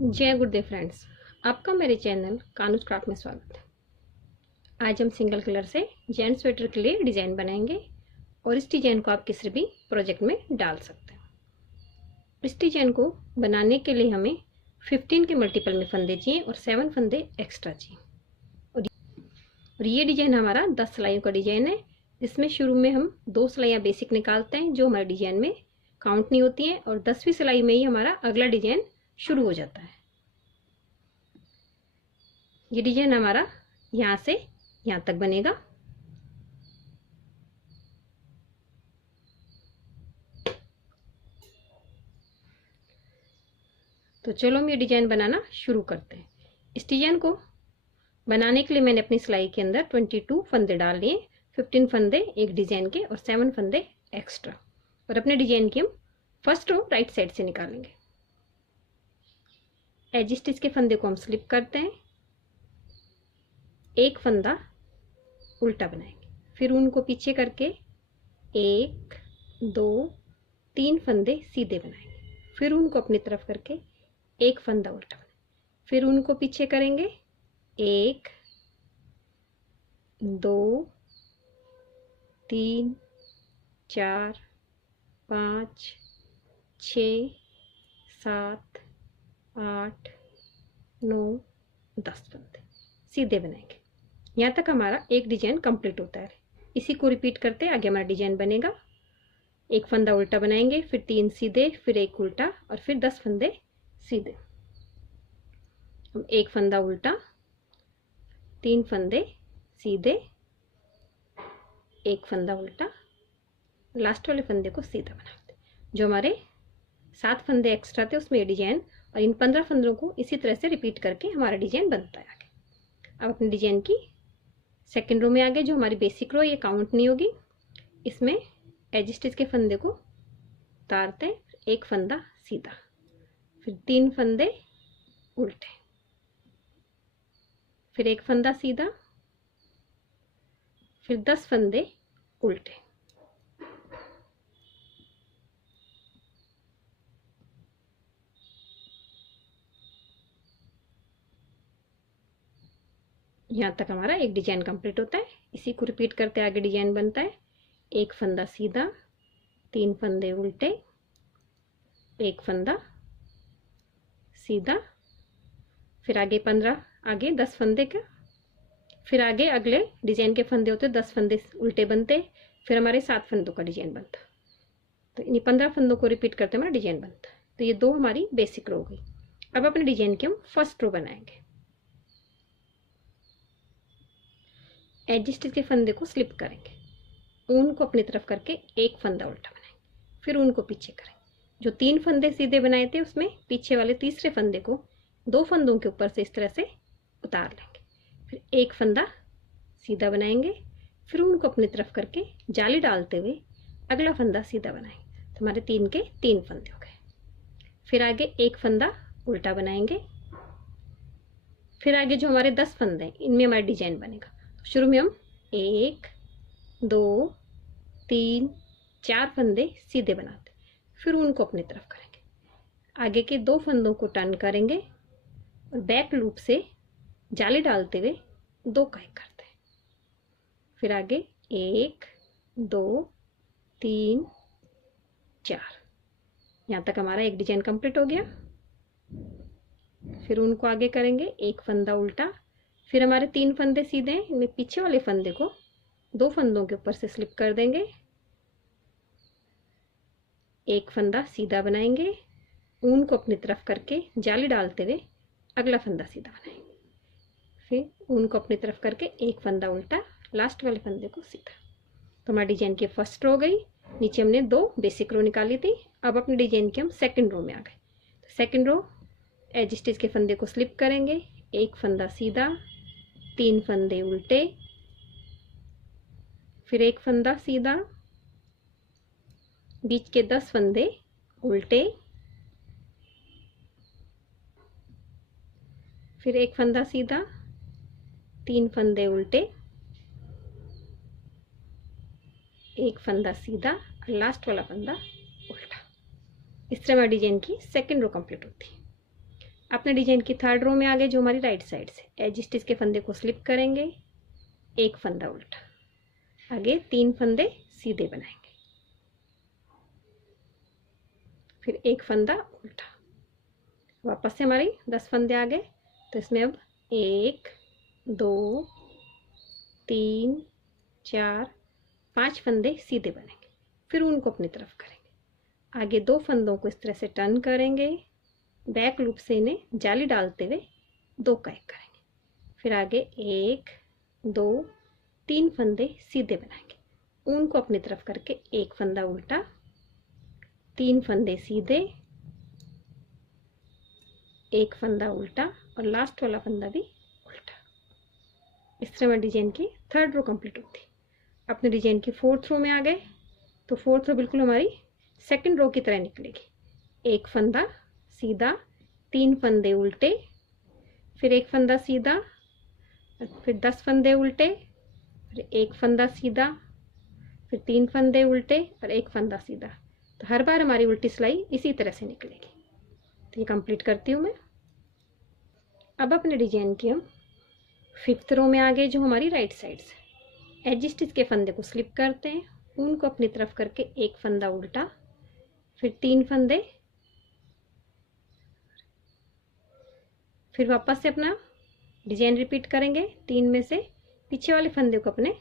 जय गुरुदेव फ्रेंड्स, आपका मेरे चैनल कानूस क्राफ्ट में स्वागत है। आज हम सिंगल कलर से जेंट्स स्वेटर के लिए डिज़ाइन बनाएंगे और इस डिज़ाइन को आप किसी भी प्रोजेक्ट में डाल सकते हैं। इस डिज़ाइन को बनाने के लिए हमें 15 के मल्टीपल में फंदे चाहिए और 7 फंदे एक्स्ट्रा चाहिए। और ये डिज़ाइन हमारा 10 सिलाइयों का डिज़ाइन है, जिसमें शुरू में हम 2 सिलाइयाँ बेसिक निकालते हैं जो हमारे डिज़ाइन में काउंट नहीं होती हैं, और 10वीं सिलाई में ही हमारा अगला डिज़ाइन शुरू हो जाता है। ये डिजाइन हमारा यहाँ से यहाँ तक बनेगा। तो चलो हम ये डिजाइन बनाना शुरू करते हैं। इस डिजाइन को बनाने के लिए मैंने अपनी सिलाई के अंदर 22 फंदे डाल लिए, 15 फंदे एक डिजाइन के और 7 फंदे एक्स्ट्रा। और अपने डिजाइन की हम फर्स्ट रो राइट साइड से निकालेंगे। एज स्टिच के फंदे को हम स्लिप करते हैं, एक फंदा उल्टा बनाएंगे, फिर उनको पीछे करके 1 2 3 फंदे सीधे बनाएंगे, फिर उनको अपनी तरफ करके एक फंदा उल्टा बनाएंगे, फिर उनको पीछे करेंगे 1 2 3 4 5 6 7 8 9 10 फंदे सीधे बनाएंगे। यहाँ तक हमारा एक डिजाइन कंप्लीट होता है। इसी को रिपीट करते आगे हमारा डिजाइन बनेगा। एक फंदा उल्टा बनाएंगे, फिर 3 सीधे, फिर एक उल्टा और फिर 10 फंदे सीधे। हम एक फंदा उल्टा, 3 फंदे सीधे, एक फंदा उल्टा, लास्ट वाले फंदे को सीधा बनाते। जो हमारे 7 फंदे एक्स्ट्रा थे उसमें ये डिजाइन, और इन 15 फंदों को इसी तरह से रिपीट करके हमारा डिजाइन बनता है आगे। अब अपने डिजाइन की सेकेंड रो में आ गए। जो हमारी बेसिक रो ये काउंट नहीं होगी, इसमें एज स्टिच के फंदे को उतारते हैं, एक फंदा सीधा, फिर 3 फंदे उल्टे, फिर एक फंदा सीधा, फिर 10 फंदे उल्टे। यहाँ तक हमारा एक डिजाइन कंप्लीट होता है। इसी को रिपीट करते आगे डिजाइन बनता है। एक फंदा सीधा, 3 फंदे उल्टे, एक फंदा सीधा, फिर आगे 15, आगे 10 फंदे का, फिर आगे अगले डिजाइन के फंदे होते 10 फंदे उल्टे बनते, फिर हमारे 7 फंदों का डिजाइन बनता। तो इन 15 फंदों को रिपीट करते हमारा डिजाइन बनता है। तो ये 2 हमारी बेसिक रो हो गई। अब अपने डिजाइन की हम फर्स्ट रो बनाएंगे। एज स्टिच के फंदे को स्लिप करेंगे, ऊन को अपनी तरफ करके एक फंदा उल्टा बनाएंगे, फिर ऊन को पीछे करेंगे। जो 3 फंदे सीधे बनाए थे उसमें पीछे वाले तीसरे फंदे को 2 फंदों के ऊपर से इस तरह से उतार लेंगे, फिर एक फंदा सीधा बनाएंगे, फिर ऊन को अपनी तरफ करके जाली डालते हुए अगला फंदा सीधा बनाएंगे। तो हमारे 3 के 3 फंदे हो गए। फिर आगे एक फंदा उल्टा बनाएंगे, फिर आगे जो हमारे 10 फंदे हैं इनमें हमारा डिजाइन बनेगा। शुरू में हम 1 2 3 4 फंदे सीधे बनाते, फिर उनको अपनी तरफ करेंगे, आगे के 2 फंदों को टर्न करेंगे और बैक लूप से जाली डालते हुए 2 का एक करते हैं, फिर आगे 1 2 3 4। यहाँ तक हमारा एक डिजाइन कंप्लीट हो गया। फिर उनको आगे करेंगे, एक फंदा उल्टा, फिर हमारे 3 फंदे सीधे हैं, इनमें पीछे वाले फंदे को 2 फंदों के ऊपर से स्लिप कर देंगे, एक फंदा सीधा बनाएंगे, ऊन को अपनी तरफ करके जाली डालते हुए अगला फंदा सीधा बनाएंगे, फिर ऊन को अपनी तरफ करके एक फंदा उल्टा, लास्ट वाले फंदे को सीधा। तो हमारी डिजाइन की फर्स्ट रो हो गई। नीचे हमने 2 बेसिक रो निकाली थी। अब अपने डिजाइन की हम सेकेंड रो में आ गए। तो सेकेंड रो एज स्टिच के फंदे को स्लिप करेंगे, एक फंदा सीधा, 3 फंदे उल्टे, फिर एक फंदा सीधा, बीच के 10 फंदे उल्टे, फिर एक फंदा सीधा, 3 फंदे उल्टे, एक फंदा सीधा और लास्ट वाला फंदा उल्टा। इस तरह हमारी डिजाइन की सेकेंड रो कंप्लीट होती है। अपने डिजाइन की थर्ड रो में आ गए जो हमारी राइट साइड से। एज स्टिच के फंदे को स्लिप करेंगे, एक फंदा उल्टा, आगे 3 फंदे सीधे बनाएंगे, फिर एक फंदा उल्टा। वापस से हमारी 10 फंदे आ गए, तो इसमें अब 1 2 3 4 5 फंदे सीधे बनेंगे, फिर उनको अपनी तरफ करेंगे। आगे 2 फंदों को इस तरह से टर्न करेंगे, बैक लूप से इन्हें जाली डालते हुए 2 का 1 करेंगे, फिर आगे 1 2 3 फंदे सीधे बनाएंगे, उनको अपनी तरफ करके एक फंदा उल्टा, 3 फंदे सीधे, एक फंदा उल्टा और लास्ट वाला फंदा भी उल्टा। इस तरह हमारी डिजाइन की थर्ड रो कंप्लीट होती है। अपने डिजाइन की फोर्थ रो में आ गए, तो फोर्थ रो बिल्कुल हमारी सेकंड रो की तरह निकलेगी। एक फंदा सीधा, 3 फंदे उल्टे, फिर एक फंदा सीधा, फिर 10 फंदे उल्टे, फिर एक फंदा सीधा, फिर 3 फंदे उल्टे और एक फंदा सीधा। तो हर बार हमारी उल्टी सिलाई इसी तरह से निकलेगी। तो ये कंप्लीट करती हूँ मैं। अब अपने डिजाइन की हम 5th रो में आ गए जो हमारी राइट साइड से। एज स्टिच के फंदे को स्लिप करते हैं, उनको अपनी तरफ करके एक फंदा उल्टा, फिर 3 फंदे, फिर वापस से अपना डिजाइन रिपीट करेंगे। 3 में से पीछे वाले फंदे को अपने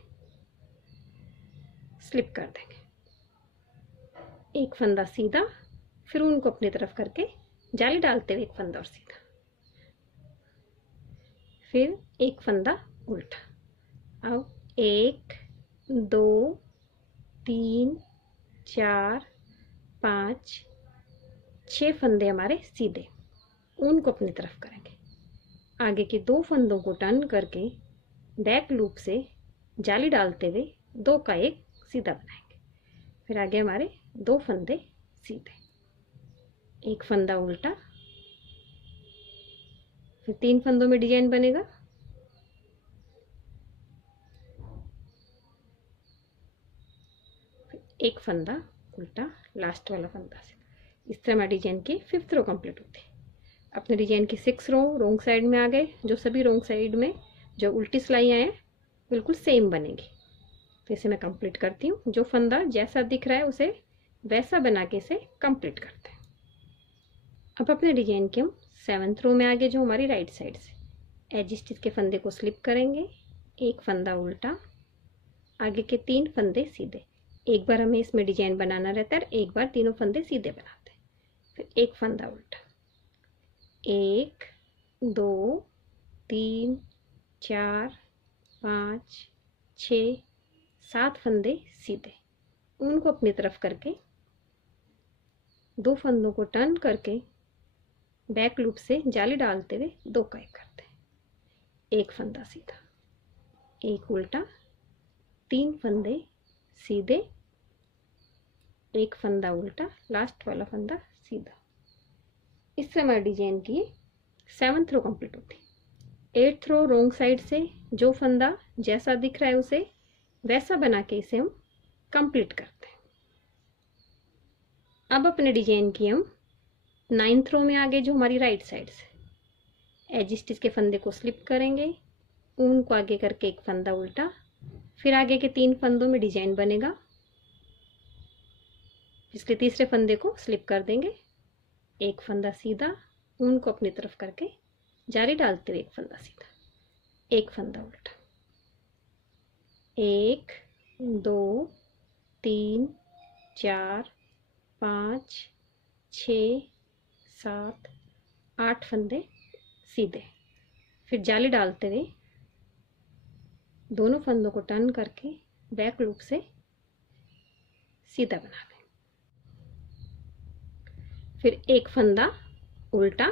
स्लिप कर देंगे, एक फंदा सीधा, फिर उनको अपनी तरफ करके जाली डालते हुए एक फंदा और सीधा, फिर एक फंदा उल्टा। अब 1 2 3 4 5 6 फंदे हमारे सीधे, उनको अपनी तरफ करेंगे। आगे के 2 फंदों को टर्न करके बैक लूप से जाली डालते हुए 2 का 1 सीधा बनाएंगे, फिर आगे हमारे 2 फंदे सीधे, एक फंदा उल्टा, फिर 3 फंदों में डिजाइन बनेगा, फिर एक फंदा उल्टा, लास्ट वाला फंदा सीधा। इस तरह हमारी डिजाइन की 5th रो कंप्लीट होती है। अपने डिजाइन की 6 रो रोंग साइड में आ गए, जो सभी रोंग साइड में जो उल्टी सिलाइयाँ हैं बिल्कुल सेम बनेगी। तो इसे मैं कंप्लीट करती हूँ। जो फंदा जैसा दिख रहा है उसे वैसा बना के इसे कंप्लीट करते हैं। अब अपने डिजाइन के हम 7th रो में आ गए जो हमारी राइट साइड से। एज स्टिच के फंदे को स्लिप करेंगे, एक फंदा उल्टा, आगे के 3 फंदे सीधे। एक बार हमें इसमें डिजाइन बनाना रहता है, एक बार तीनों फंदे सीधे बनाते हैं, फिर एक फंदा उल्टा, 1 2 3 4 5 6 7 फंदे सीधे, उनको अपनी तरफ करके 2 फंदों को टर्न करके बैक लूप से जाली डालते हुए 2 का 1 करते हैं, एक फंदा सीधा, एक उल्टा, 3 फंदे सीधे, एक फंदा उल्टा, लास्ट वाला फंदा सीधा। इस तरह हमारी डिजाइन की 7th रो कंप्लीट होती है। 8th रो रोंग साइड से जो फंदा जैसा दिख रहा है उसे वैसा बना के इसे हम कंप्लीट करते हैं। अब अपने डिजाइन की हम 9th रो में आ गए जो हमारी राइट साइड से। एज स्टिच के फंदे को स्लिप करेंगे, ऊन को आगे करके एक फंदा उल्टा, फिर आगे के 3 फंदों में डिजाइन बनेगा, इसलिए तीसरे फंदे को स्लिप कर देंगे, एक फंदा सीधा, ऊन को अपनी तरफ करके जाली डालते हुए एक फंदा सीधा, एक फंदा उल्टा, 1 2 3 4 5 6 7 8 फंदे सीधे, फिर जाली डालते हुए दोनों फंदों को टर्न करके बैक लूप से सीधा बना लें, फिर एक फंदा उल्टा,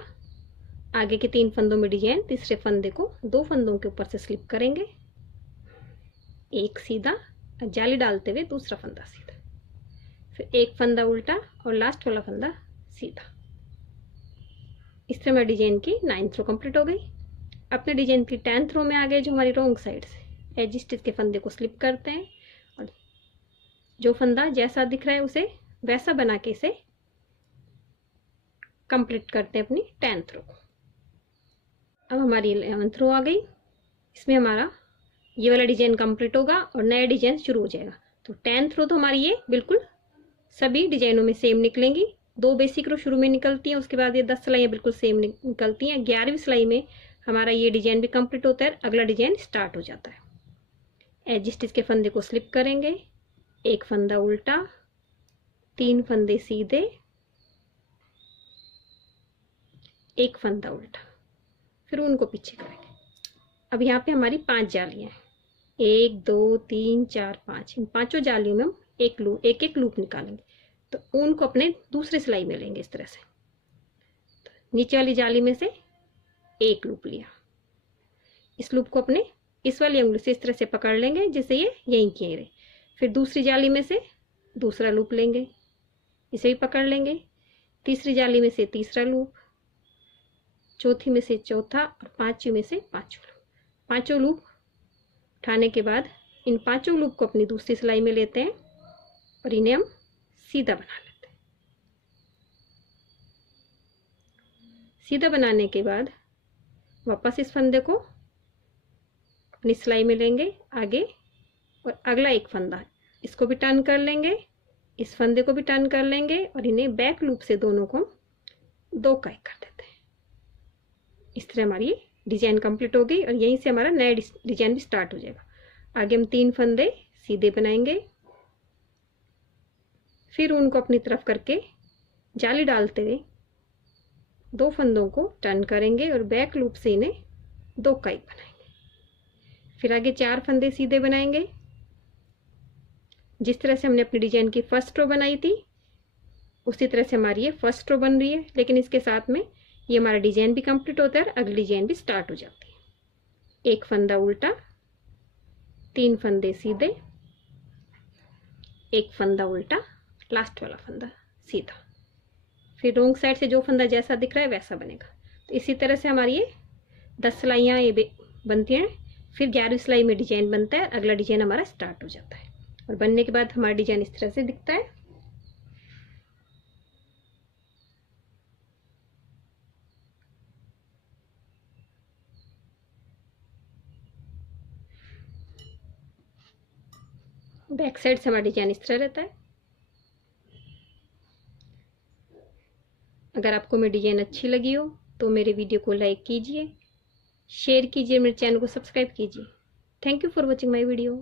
आगे के 3 फंदों में डिजाइन, तीसरे फंदे को 2 फंदों के ऊपर से स्लिप करेंगे, एक सीधा और जाली डालते हुए दूसरा फंदा सीधा, फिर एक फंदा उल्टा और लास्ट वाला फंदा सीधा। इस तरह हमारी डिजाइन की 9th रो कंप्लीट हो गई। अपने डिजाइन की 10th रो में आ गए जो हमारी रोंग साइड से। एज स्टिच के फंदे को स्लिप करते हैं और जो फंदा जैसा दिख रहा है उसे वैसा बना के इसे कंप्लीट करते हैं अपनी 10th रो को। अब हमारी 11th रो आ गई। इसमें हमारा ये वाला डिजाइन कंप्लीट होगा और नया डिजाइन शुरू हो जाएगा। तो 10th रो तो हमारी ये बिल्कुल सभी डिजाइनों में सेम निकलेंगी। 2 बेसिक रो शुरू में निकलती हैं, उसके बाद ये 10 सिलाइयाँ बिल्कुल सेम निकलती हैं। 11वीं सिलाई में हमारा ये डिजाइन भी कंप्लीट होता है, अगला डिजाइन स्टार्ट हो जाता है। एज स्टिच के फंदे को स्लिप करेंगे, एक फंदा उल्टा, 3 फंदे सीधे, एक फंदा उल्टा, फिर उनको पीछे करेंगे। अब यहाँ पे हमारी 5 जालियाँ हैं, 1 2 3 4 5। इन 5 जालियों में हम एक एक लूप निकालेंगे। तो ऊन को अपने दूसरी सिलाई में लेंगे इस तरह से। तो नीचे वाली जाली में से एक लूप लिया, इस लूप को अपने इस वाली उंगली से इस तरह से पकड़ लेंगे जिससे ये यहीं की रहे। फिर दूसरी जाली में से दूसरा लूप लेंगे, इसे भी पकड़ लेंगे। तीसरी जाली में से तीसरा लूप, चौथी में से चौथा और 5वीं में से 5वां लूप। 5 लूप उठाने के बाद इन 5 लूप को अपनी दूसरी सिलाई में लेते हैं और इन्हें हम सीधा बना लेते हैं। सीधा बनाने के बाद वापस इस फंदे को अपनी सिलाई में लेंगे आगे, और अगला एक फंदा इसको भी टर्न कर लेंगे, इस फंदे को भी टर्न कर लेंगे और इन्हें बैक लूप से दोनों को 2 का 1 कर देते हैं। इस तरह हमारी डिजाइन कंप्लीट हो गई और यहीं से हमारा नया डिजाइन भी स्टार्ट हो जाएगा। आगे हम 3 फंदे सीधे बनाएंगे, फिर उनको अपनी तरफ करके जाली डालते हुए 2 फंदों को टर्न करेंगे और बैक लूप से इन्हें 2 का 1 बनाएंगे। फिर आगे 4 फंदे सीधे बनाएंगे। जिस तरह से हमने अपनी डिजाइन की फर्स्ट रो बनाई थी उसी तरह से हमारी ये फर्स्ट रो बन रही है, लेकिन इसके साथ में ये हमारा डिजाइन भी कंप्लीट होता है और अगली डिजाइन भी स्टार्ट हो जाती है। एक फंदा उल्टा, 3 फंदे सीधे, एक फंदा उल्टा, लास्ट वाला फंदा सीधा। फिर रोंग साइड से जो फंदा जैसा दिख रहा है वैसा बनेगा। तो इसी तरह से हमारी ये 10 सिलाइयाँ ये बनती हैं। फिर 11वीं सिलाई में डिजाइन बनता है, अगला डिजाइन हमारा स्टार्ट हो जाता है और बनने के बाद हमारा डिजाइन इस तरह से दिखता है। बैक साइड से हमारा डिजाइन इस तरह रहता है। अगर आपको मेरी डिजाइन अच्छी लगी हो तो मेरे वीडियो को लाइक कीजिए, शेयर कीजिए, मेरे चैनल को सब्सक्राइब कीजिए। Thank you for watching my video.